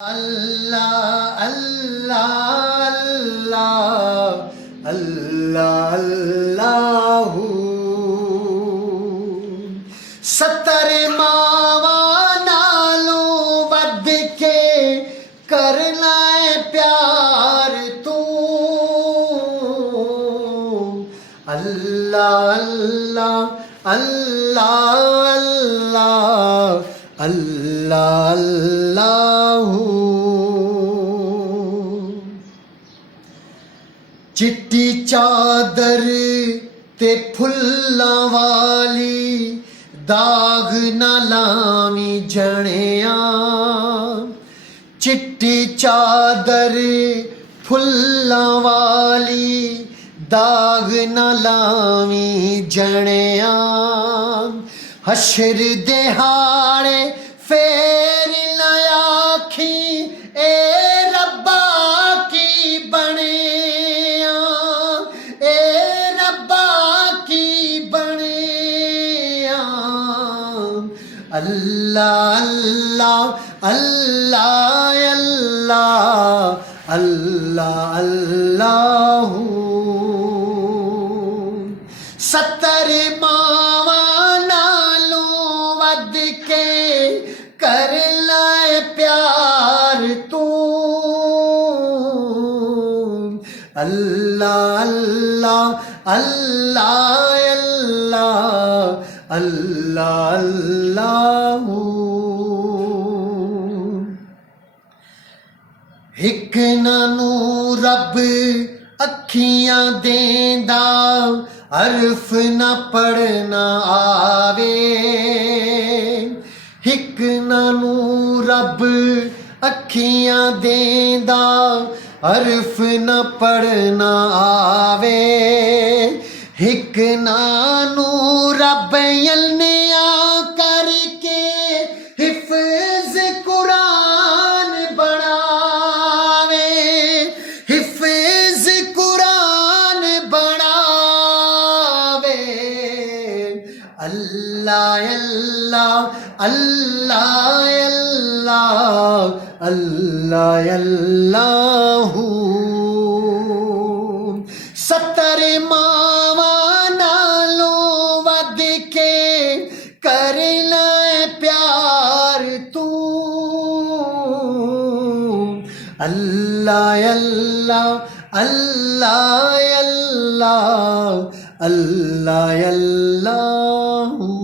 अल्लाह अल्लाह अल्लाह अल्लाह अल्लाहू सत्तर मावा नालों वध के करना है प्यार तू अल्लाह अल्लाह अल्लाह अल्लाह अल्लाह अल्लाहू चिट्टी चादर ते फुल्लां वाली दाग ना लावी जणिया चिट्टी चादर फुल्लां वाली दाग ना लावी जणिया हशर दिहाड़े फेर न आखी ए रब्बा की बणिया ए रब्बा की बणिया अल्लाह अल्लाह अल्लाह अल्लाह अल्लाह अल्लाहू सत्तर मावा नालों वध के कर लाए प्यार तू अल्लाह अल्लाह अल्लाह अल्लाह अल्लाह अल्लाहू हिक नानू रब अखियां देंदा अर्फ न पढ़ना आवे हिक नानू रब अखियां देंदा अर्फ न पढ़ना आवे हिक नानू रब यलनिया करके हिफ्ज कुरान बनावे हिफ्ज कुरान बनावे अल्लाह अल्लाह अल्लाह अल्लाह अल्लाह अल्लाहू सत्तर मावा नालों वध के कर लाए प्यार तू अल्लाह अल्लाह अल्लाह अल्लाह अल्लाह अल्लाहू